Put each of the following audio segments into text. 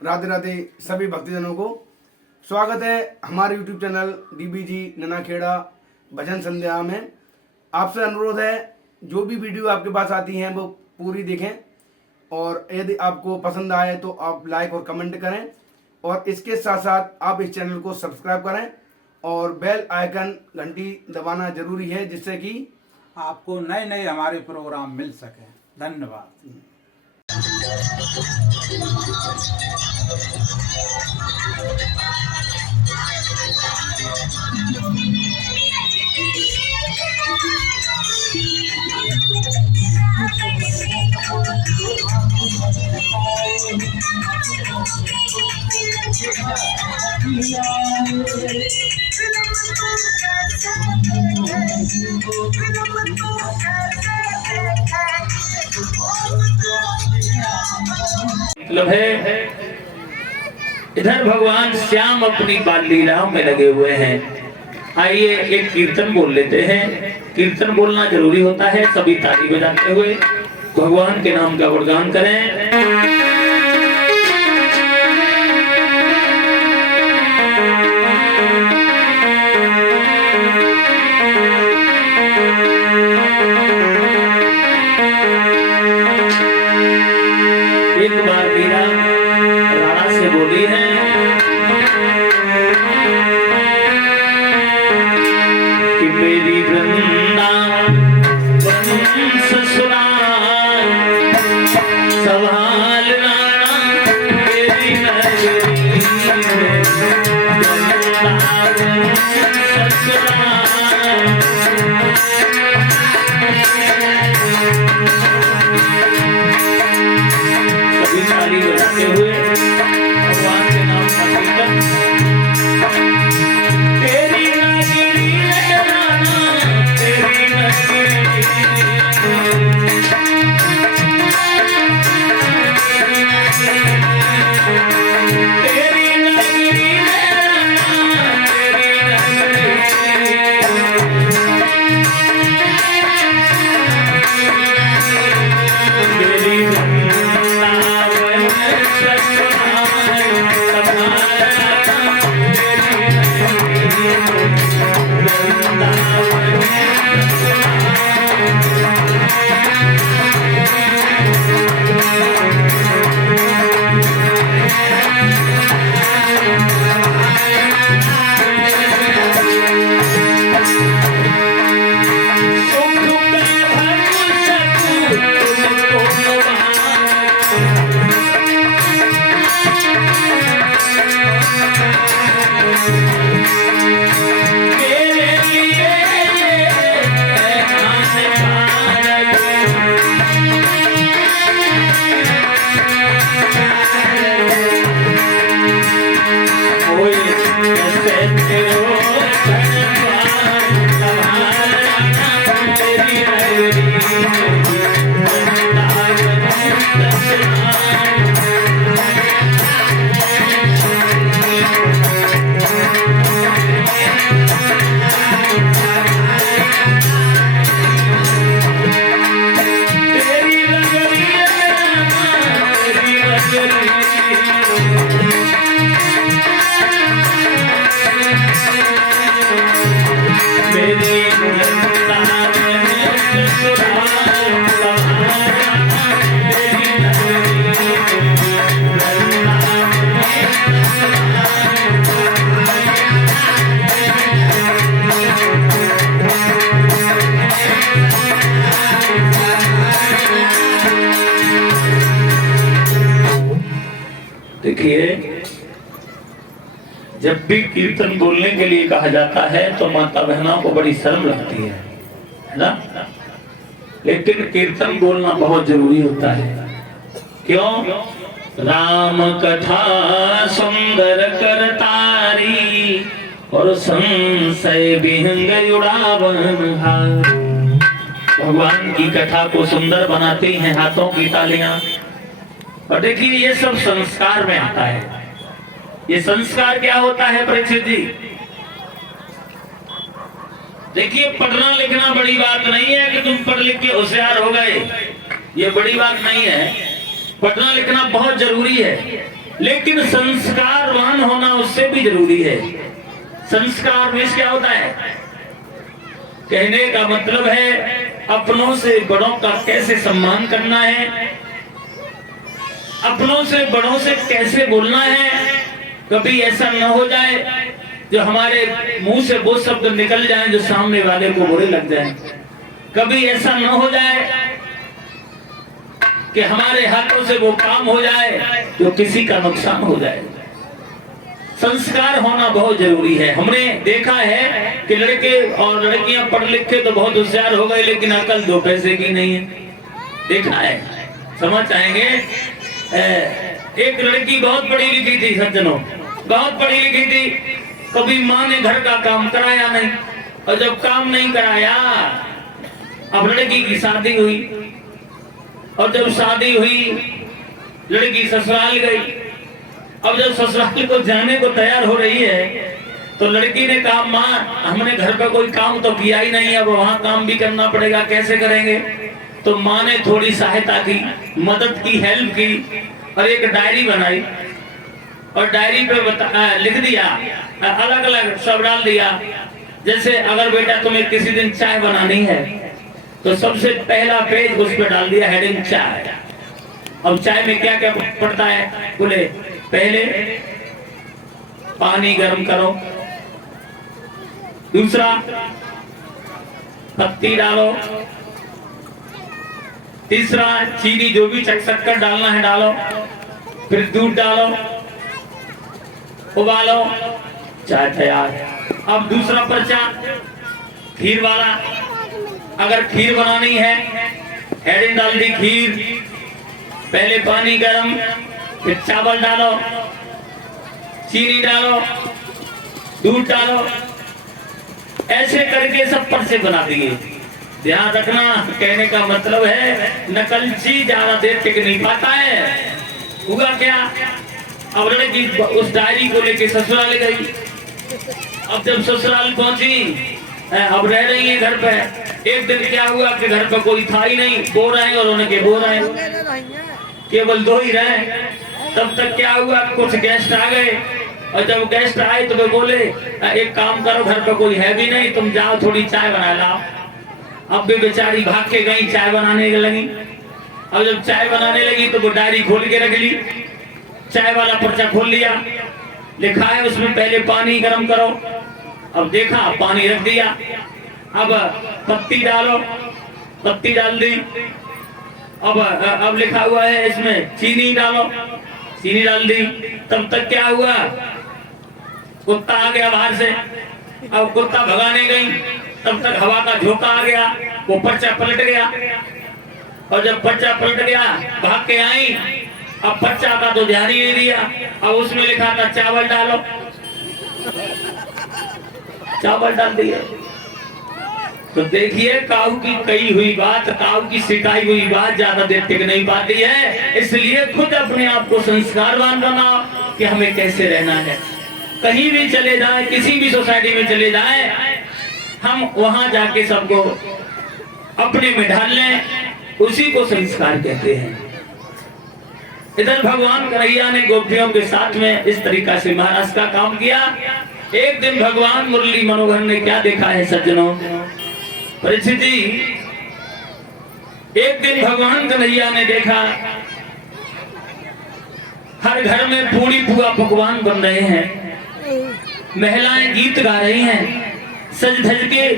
राधे राधे सभी भक्तजनों को स्वागत है हमारे YouTube चैनल DBG ननाखेड़ा भजन संध्या में। आपसे अनुरोध है जो भी वीडियो आपके पास आती हैं वो पूरी देखें और यदि आपको पसंद आए तो आप लाइक और कमेंट करें और इसके साथ साथ आप इस चैनल को सब्सक्राइब करें और बेल आइकन घंटी दबाना जरूरी है जिससे कि आपको नए नए हमारे प्रोग्राम मिल सके। धन्यवाद। मतलब है इधर भगवान श्याम अपनी बाल लीलाओं में लगे हुए हैं। आइए एक कीर्तन बोल लेते हैं। कीर्तन बोलना जरूरी होता है। सभी ताली बजाते हुए भगवान के नाम का गुणगान करें। एक बार मीरा राणा से बोली है कि मेरी वृंदावन ससुराल संभाल राणा मेरी नगरी में वृंदावन ससुराल। ताली बजाते हुए भगवान के नाम का कीर्तन। तेरी नगरी है राना तेरी नगरी, तेरी नगरी है राना तेरी देखिए, जब भी कीर्तन बोलने के लिए कहा जाता है तो माता बहनों को बड़ी शर्म लगती है ना, लेकिन कीर्तन बोलना बहुत जरूरी होता है। क्यों? राम कथा सुंदर करतारी और संशय विहंग उड़ावन हार। भगवान की कथा को सुंदर बनाती हैं हाथों की तालियां। और देखिए, ये सब संस्कार में आता है। ये संस्कार क्या होता है परीक्षित जी? देखिए, पढ़ना लिखना बड़ी बात नहीं है कि तुम पढ़ लिख के होशियार हो गए, ये बड़ी बात नहीं है। पढ़ना लिखना बहुत जरूरी है, लेकिन संस्कारवान होना उससे भी जरूरी है। संस्कार में क्या होता है? कहने का मतलब है अपनों से बड़ों का कैसे सम्मान करना है, अपनों से बड़ों से कैसे बोलना है। कभी ऐसा न हो जाए जो हमारे मुंह से वो शब्द निकल जाएं जो सामने वाले को बुरे लग जाएं। कभी ऐसा न हो जाए कि हमारे हाथों से वो काम हो जाए जो किसी का नुकसान हो जाए। संस्कार होना बहुत जरूरी है। हमने देखा है कि लड़के और लड़कियां पढ़ लिख के तो बहुत होशियार हो गए, लेकिन अकल 2 पैसे की नहीं है। देखा है, समझ आएंगे। एक लड़की बहुत पढ़ी लिखी थी सज्जनों, बहुत पढ़ी लिखी थी। कभी माँ ने घर का काम कराया नहीं, और जब काम नहीं कराया, अब लड़की की शादी हुई, और जब शादी हुई लड़की ससुराल गई। अब जब ससुराल को जाने को तैयार हो रही है तो लड़की ने कहा, माँ हमने घर पे कोई काम तो किया ही नहीं, अब वहाँ काम भी करना पड़ेगा, कैसे करेंगे? तो माँ ने थोड़ी सहायता की, मदद की, हेल्प की, और एक डायरी बनाई, और डायरी पे लिख दिया, अलग अलग सब डाल दिया। जैसे अगर बेटा तुम्हें किसी दिन चाय बनानी है तो सबसे पहला पेज उस पर डाल दिया, हेडिंग चाय। अब चाय में क्या क्या पड़ता है? बोले पहले पानी गर्म करो, दूसरा पत्ती डालो, तीसरा चीनी जो भी शक्कर डालना है डालो, फिर दूध डालो, उबालो, चाय तैयार। अब दूसरा पर्चा खीर वाला, अगर खीर बनानी है हेडिंग डाल दी खीर, पहले पानी गरम, फिर चावल डालो, चीनी डालो, दूध डालो, ऐसे करके सब पर्चे बना दिए। ध्यान रखना, कहने का मतलब है नकलची ज्यादा देर टिक नहीं पाता है। हुआ क्या? अब लड़की उस डायरी को लेके ससुराल गई। अब जब ससुराल पहुंची, अब रह रही है घर पे। एक दिन क्या हुआ कि घर पे कोई था ही नहीं, बो रहे और उनके बो रहे, केवल 2 ही रहे। तब तक क्या हुआ, कुछ गेस्ट आ गए, और जब गेस्ट आए तो वे बोले, एक काम करो, घर पे कोई है भी नहीं, तुम जाओ थोड़ी चाय बना लाओ। अब भी बेचारी भाग के गई, चाय बनाने लगी। अब जब चाय बनाने लगी तो वो डायरी खोल के रख ली, चाय वाला पर्चा खोल लिया, लिखा है उसमें पहले पानी गर्म करो। अब देखा, पानी रख दिया, अब पत्ती डालो, पत्ती डाल दी। अब लिखा हुआ है इसमें चीनी डालो, चीनी डाल दी। तब तक क्या हुआ, कुत्ता आ गया बाहर से। अब कुत्ता भगाने गई, तब तक हवा का झोंका आ गया, वो पर्चा पलट गया। और जब पर्चा पलट गया, भाग के आई। अब पर्चा का तो ध्यान ही नहीं दिया। अब उसमें लिखा था चावल डालो, चावल डाल दिए। तो देखिए, काऊ की कही हुई बात, काऊ की सिखाई हुई बात ज्यादा देर टिक नहीं पाती है। इसलिए खुद अपने आप को संस्कारवान बनाओ कि हमें कैसे रहना है। कहीं भी चले जाए, किसी भी सोसाइटी में चले जाए, हम वहां जाके सबको अपने में ढाल लें, उसी को संस्कार कहते हैं। इधर भगवान कन्हैया ने गोपियों के साथ में इस तरीका से महाराज का काम किया। एक दिन भगवान मुरली मनोहर ने क्या देखा है सज्जनों, परिस्थिति, एक दिन भगवान कन्हैया ने देखा हर घर में पूरी पुआ पकवान बन रहे हैं, महिलाएं गीत गा रही हैं, सज धज के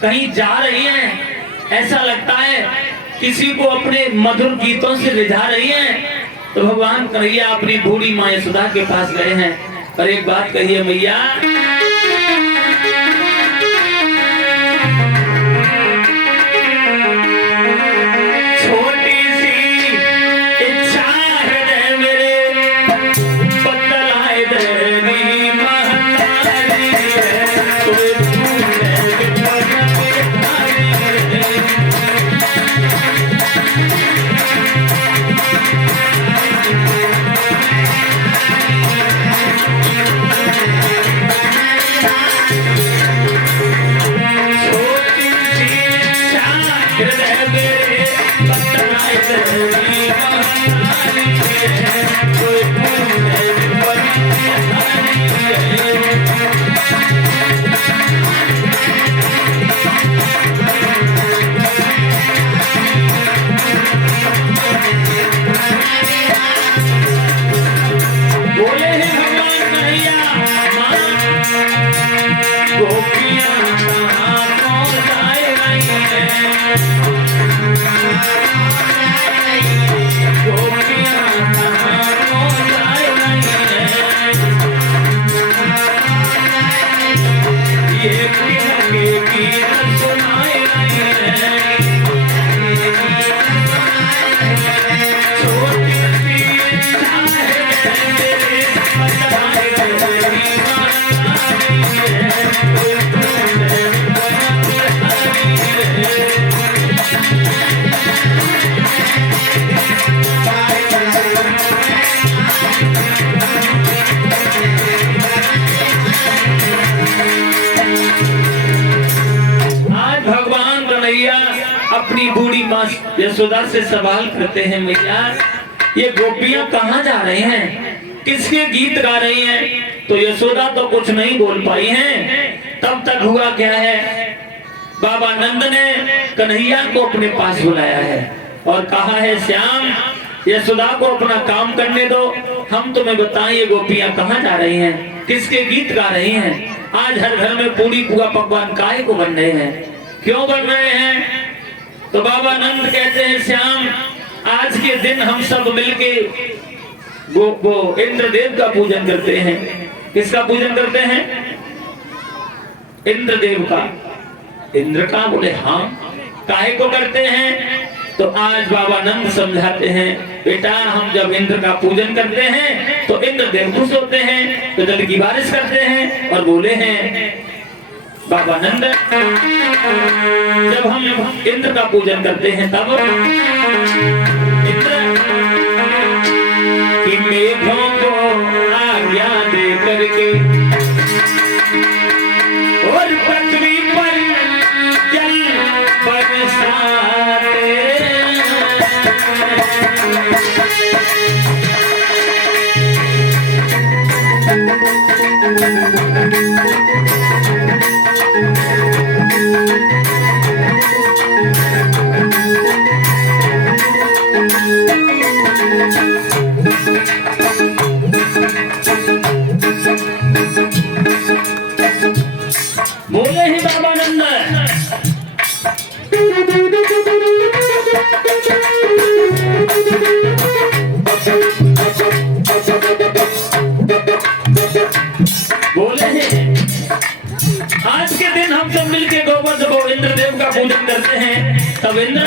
कहीं जा रही हैं, ऐसा लगता है किसी को अपने मधुर गीतों से रिझा रही हैं। तो भगवान कन्हैया अपनी बूढ़ी माँ यशोदा के पास गए हैं और एक बात कहिए, मैया बोले हैं भगवान कन्हैया गोपियां कहाँ पहुँचाए रही हैं, गोपियां कहाँ पहुँचाए रही हैं, ये किनके गीत सुनाए रही हैं, छोटी सी इच्छा है बताए रही आज भगवान कन्हैया अपनी बूढ़ी माँ यशोदा से सवाल करते हैं, मैया ये गोपियां कहाँ जा रही हैं, किसके गीत गा रही हैं? तो यशोदा तो कुछ नहीं बोल पाई हैं। तब तक हुआ क्या है, बाबा नंद ने कन्हैया को अपने पास बुलाया है और कहा है, श्याम यशोदा को अपना काम करने दो, हम तुम्हें बताएं ये गोपियां कहाँ जा रही हैं, किसके गीत गा रही हैं। आज हर घर में पूरी पुआ पकवान काहे को बन रहे हैं, क्यों बन रहे हैं? तो बाबा नंद कहते हैं, श्याम आज के दिन हम सब मिलके वो इंद्रदेव का पूजन करते हैं। किसका पूजन करते हैं? इंद्रदेव का। इंद्र का? बोले हाँ। काहे को करते हैं? तो आज बाबा नंद समझाते हैं, बेटा हम जब इंद्र का पूजन करते हैं तो इंद्रदेव खुश होते हैं, तो जल की बारिश करते हैं। और बोले हैं बाबा नंद, जब हम इंद्र का पूजन करते हैं तब इंद्र कि मेघों को आज्ञा दे करके और पृथ्वी पर जल बरसाते बोले ही बाबा नंद। बोले हैं आज के दिन हम सब मिलके गोबर जब इंद्रदेव का पूजन करते हैं तब इंद्र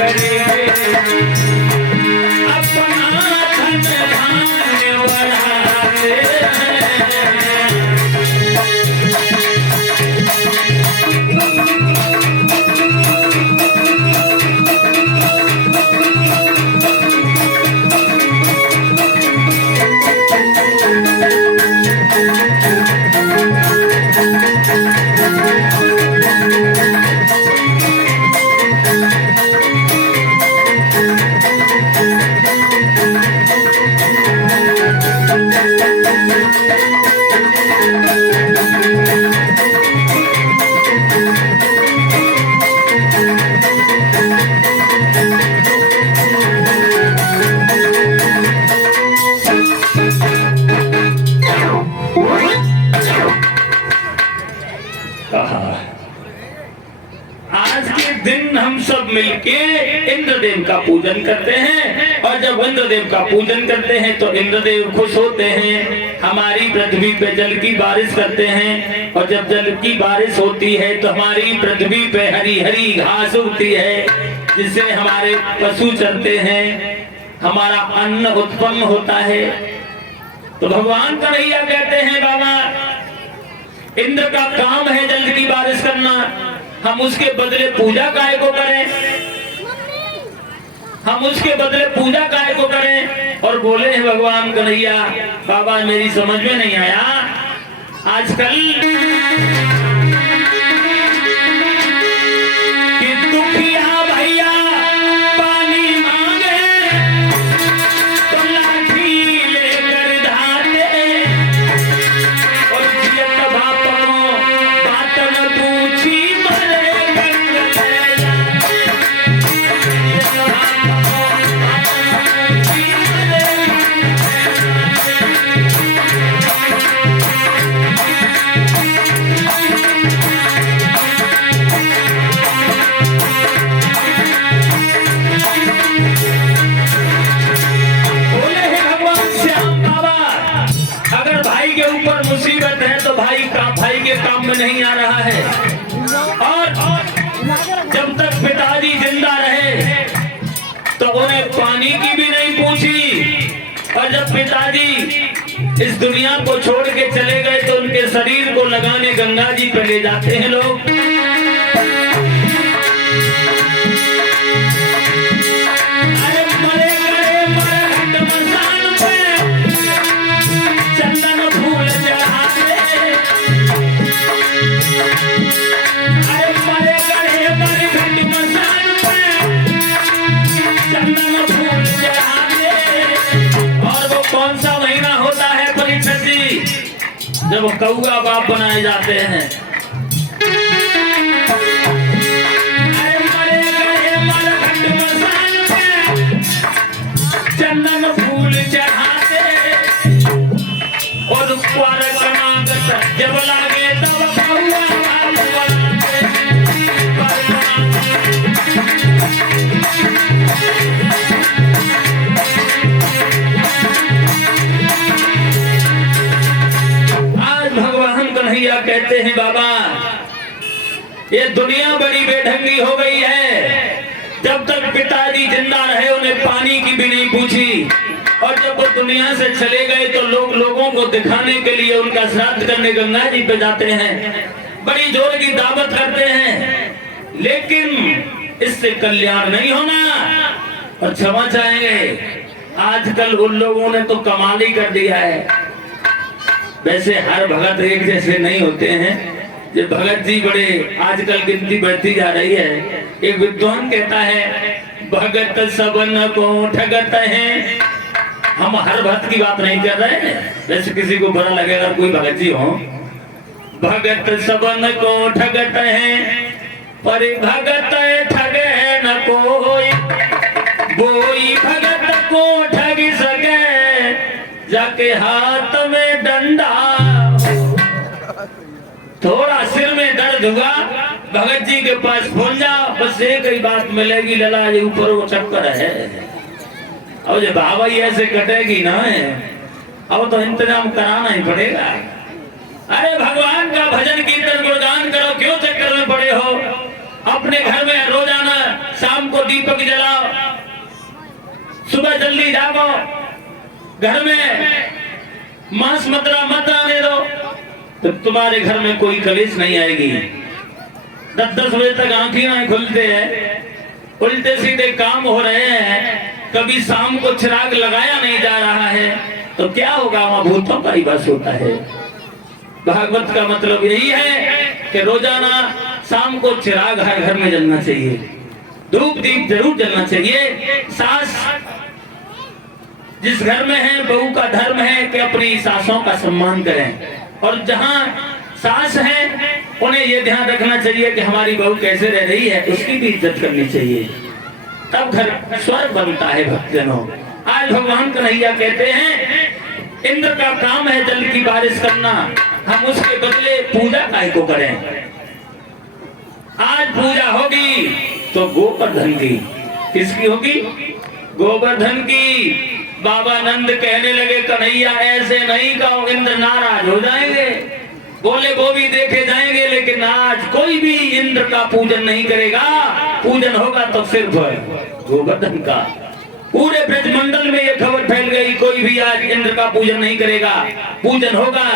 करेंगे अपना धन धान्य बढ़ाते आज के दिन हम सब मिलके इंद्रदेव का पूजन करते हैं और जब इंद्रदेव का पूजन करते हैं तो इंद्रदेव खुश होते हैं, हमारी पृथ्वी पे जल की बारिश करते हैं और जब जल की बारिश होती है तो हमारी पृथ्वी पे हरी हरी घास उगती है जिससे हमारे पशु चलते हैं, हमारा अन्न उत्पन्न होता है। तो भगवान कन्हैया कहते हैं बाबा इंद्र का काम है जल की बारिश करना, हम उसके बदले पूजा काहे को करें, हम उसके बदले पूजा काहे को करें। और बोले हैं भगवान कन्हैया बाबा मेरी समझ में नहीं आया, आजकल कि दुखिया भैया पानी मांगे तो लाठी लेकर धाते, और जियत बापनो बात न पूछी मरे गंगैया, जियत बापनो बात न पूछी मरे बोले हैं भगवान श्याम बाबा अगर भाई के ऊपर मुसीबत है तो भाई के काम में नहीं आ रहा है, और जब तक पिताजी जिंदा रहे तो उन्हें पानी की भी नहीं पूछी, और जब पिताजी इस दुनिया को छोड़ के चले गए तो उनके शरीर को लगाने गंगा जी पे ले जाते हैं लोग। अरे मरे गए मरघट मसान पे चंदन फूल चढ़ाते, अरे मरे गए मरघट मसान पे चंदन फूल चढ़ाते। और वो कौन सा महीना होता है परीक्षित जी, जब कौआ बाप बनाए जाते हैं। अरे मरे गए मरघट मसान पे चंदन फूल चढ़ाते, और द्वार क्रमागत जब लागे तब कौआ बाप बनाते। आज भगवान कन्हैया कहते हैं बाबा ये दुनिया बड़ी बेढंगी हो गई है, जब तक पिताजी जिंदा रहे उन्हें पानी की भी नहीं पूछी, और जब वो दुनिया से चले गए तो लोगों को दिखाने के लिए उनका श्राद्ध करने गंगा जी पे जाते हैं, बड़ी जोर की दावत करते हैं, लेकिन इससे कल्याण नहीं होना। और क्षमा चाहेंगे आजकल उन लोगों ने तो कमाल ही कर दिया है। वैसे हर भगत एक जैसे नहीं होते हैं, ये भगत जी बड़े आजकल गिनती बढ़ती जा रही है। एक विद्वान कहता है भगत सबन को ठगत है। हम हर भक्त की बात नहीं कर रहे हैं, वैसे किसी को बुरा लगेगा कोई भगत जी हो। भगत सबन को ठगत है पर भगत ठगे न कोई, कोई भगत को ठग सके जाके हाथ में डंडा। थोड़ा सिर में दर्द हुआ भगत जी के पास पहुंच जाओ, बस एक ही बात मिलेगी, लला ये ऊपर वो चक्कर है। और जब भाई ऐसे कटेगी ना है, अब तो इंतजाम कराना ही पड़ेगा। अरे भगवान का भजन कीर्तन गुणगान करो, क्यों चक्कर में पड़े हो। अपने घर में रोजाना शाम को दीपक जलाओ, सुबह जल्दी जागो, घर में मांस मदिरा मत आने दो, तो तुम्हारे घर में कोई कलेश नहीं आएगी। 10-10 बजे तक आंखें खुलते हैं, उल्टे सीधे काम हो रहे हैं, कभी शाम को चिराग लगाया नहीं जा रहा है, तो क्या होगा, वहां भूतों का ही बस होता है। भागवत का मतलब यही है कि रोजाना शाम को चिराग हर घर में जलना चाहिए, धूप दीप जरूर जलना चाहिए। सास जिस घर में है, बहू का धर्म है कि अपनी सासों का सम्मान करें, और जहां सास है उन्हें ये ध्यान रखना चाहिए कि हमारी बहू कैसे रह रही है, उसकी भी इज्जत करनी चाहिए, तब घर स्वर्ग बनता है। भक्तजनों, आज भगवान कन्हैया कहते हैं इंद्र का काम है जल की बारिश करना, हम उसके बदले पूजा काहे को करें। आज पूजा होगी तो गोवर्धन की, किसकी होगी, गोवर्धन की। बाबा नंद कहने लगे कन्हैया ऐसे नहीं कहो, इंद्र नाराज हो जाएंगे। बोले वो भी देखे जाएंगे, लेकिन आज कोई भी इंद्र का पूजन नहीं करेगा, पूजन होगा तो सिर्फ गोवर्धन का। पूरे ब्रजमंडल में ये खबर फैल गई, कोई भी आज इंद्र का पूजन नहीं करेगा। पूजन होगा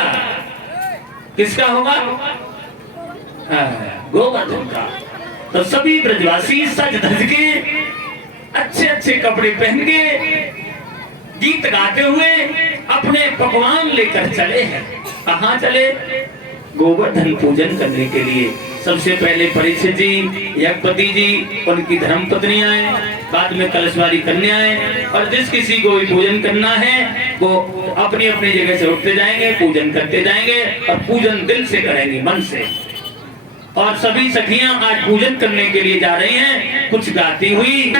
किसका होगा? गोवर्धन का। तो सभी ब्रजवासी सज धज के अच्छे अच्छे कपड़े पहन के गीत गाते हुए अपने पकवान लेकर चले हैं। कहाँ चले? गोवर्धन पूजन करने के लिए। सबसे पहले परीक्षित जी, यज्ञपति जी, उनकी धर्म पत्नियां, बाद में कलशवारी कन्याएं, और जिस किसी को भी पूजन करना है वो अपनी अपनी जगह से उठते जाएंगे, पूजन करते जाएंगे और पूजन दिल से करेंगे, मन से। और सभी सखियां आज पूजन करने के लिए जा रही हैं, कुछ गाती हुई।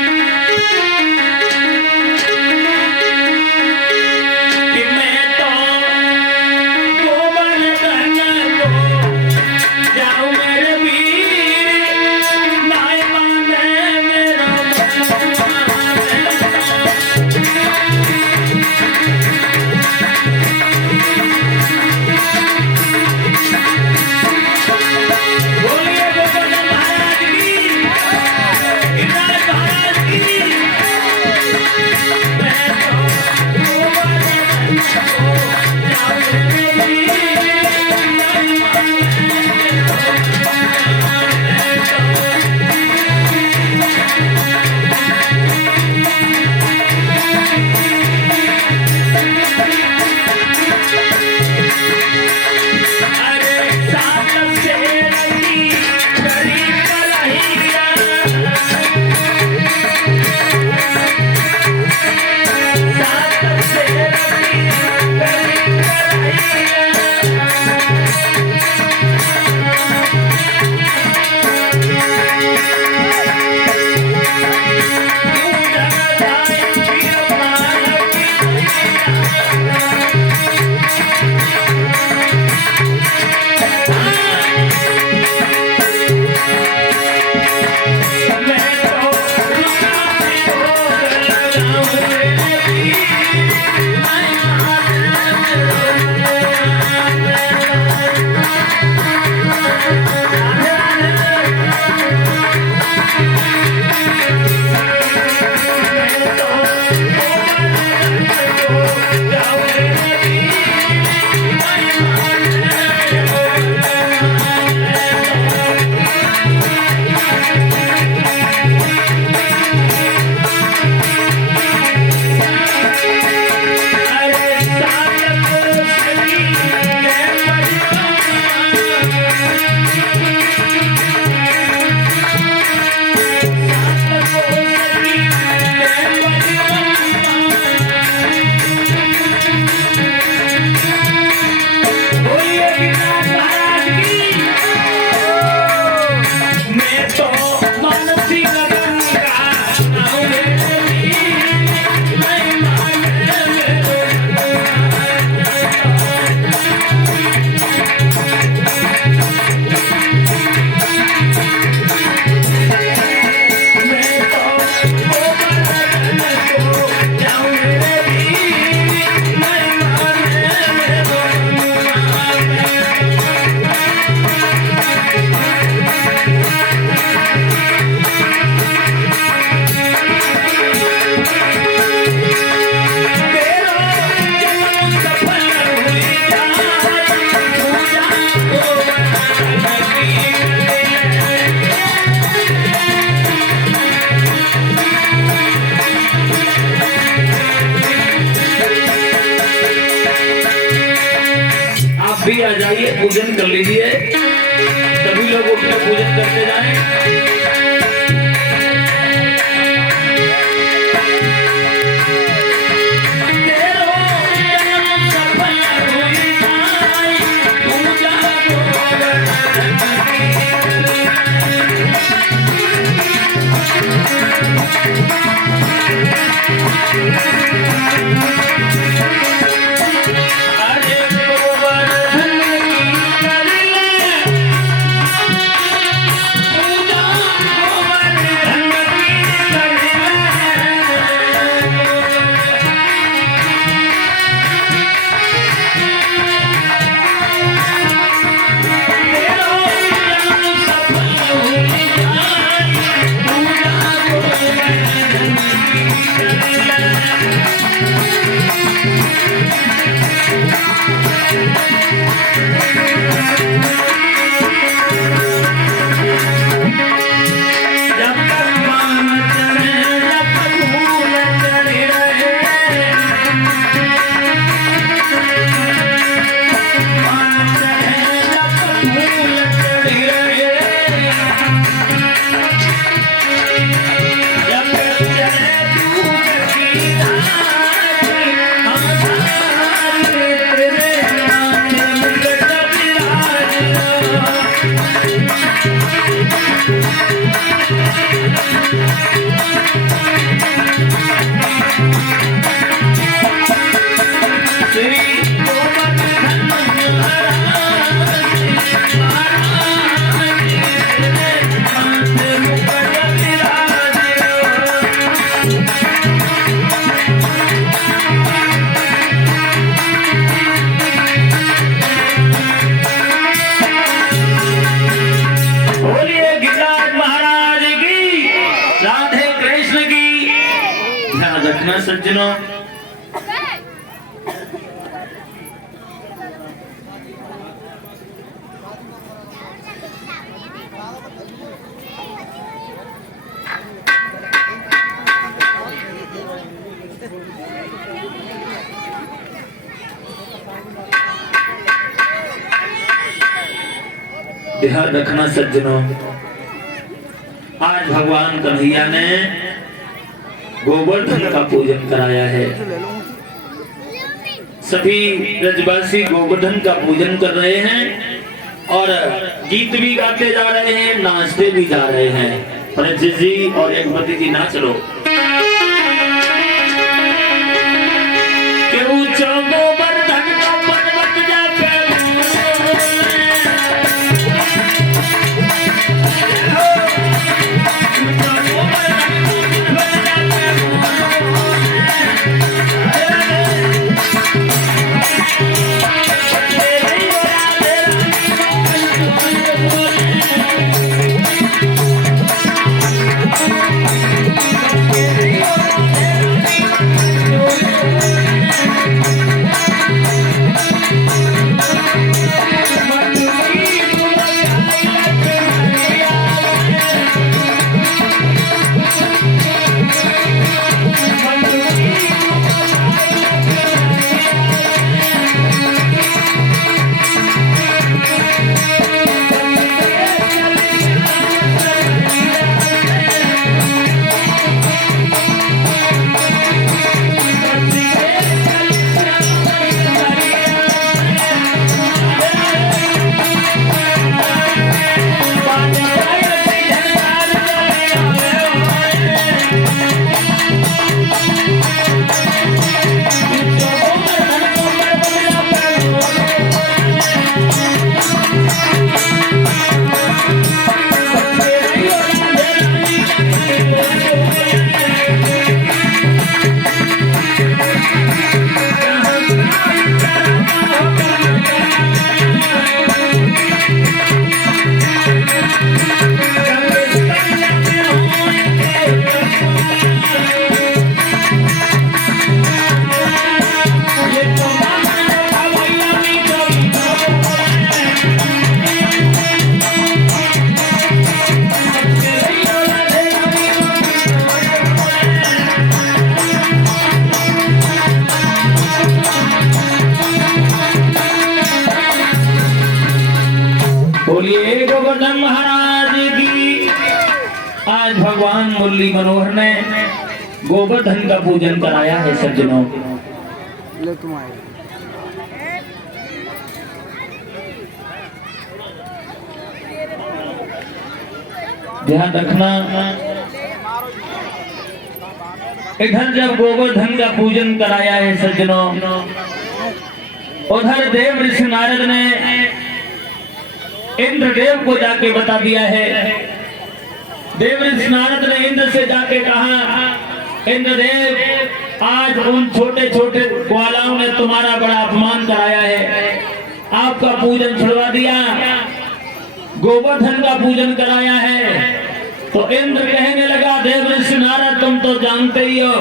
भी आ जाइए, पूजन कर लीजिए। सभी लोग उठकर पूजन करते जाएं। सज्जनों, ध्यान रखना सज्जनों, आज भगवान कन्हैया ने गोवर्धन का पूजन कराया है। सभी ब्रजवासी गोवर्धन का पूजन कर रहे हैं और गीत भी गाते जा रहे हैं, नाचते भी जा रहे हैं। प्रिंसेस जी और एकमती जी नाच लो। के ऊंचा गोवर्धन का पर्वत जाके बोलिए गोवर्धन महाराज की। आज भगवान मुरली मनोहर ने गोवर्धन का पूजन कराया है सज्जनों। ध्यान रखना, इधर जब गोवर्धन का पूजन कराया है सज्जनों, उधर देव ऋषि नारद ने इंद्रदेव को जाके बता दिया है। देव ऋषि नारद ने इंद्र से जाके कहा, इंद्रदेव आज उन छोटे छोटे ग्वालाओं ने तुम्हारा बड़ा अपमान कराया है, आपका पूजन छुड़वा दिया, गोवर्धन का पूजन कराया है। तो इंद्र कहने लगा, देव ऋषि नारद तुम तो जानते ही हो,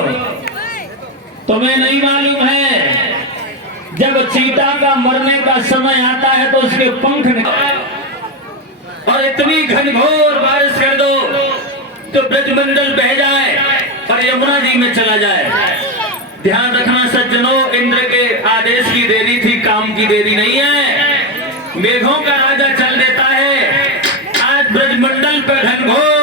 तुम्हें नहीं मालूम है जब चीता का मरने का समय आता है तो उसके पंख और इतनी घनघोर बारिश कर दो तो ब्रजमंडल बह जाए और यमुना जी में चला जाए। ध्यान रखना सज्जनों, इंद्र के आदेश की देरी थी, काम की देरी नहीं है। मेघों का राजा चल देता है। आज ब्रजमंडल पर घनघोर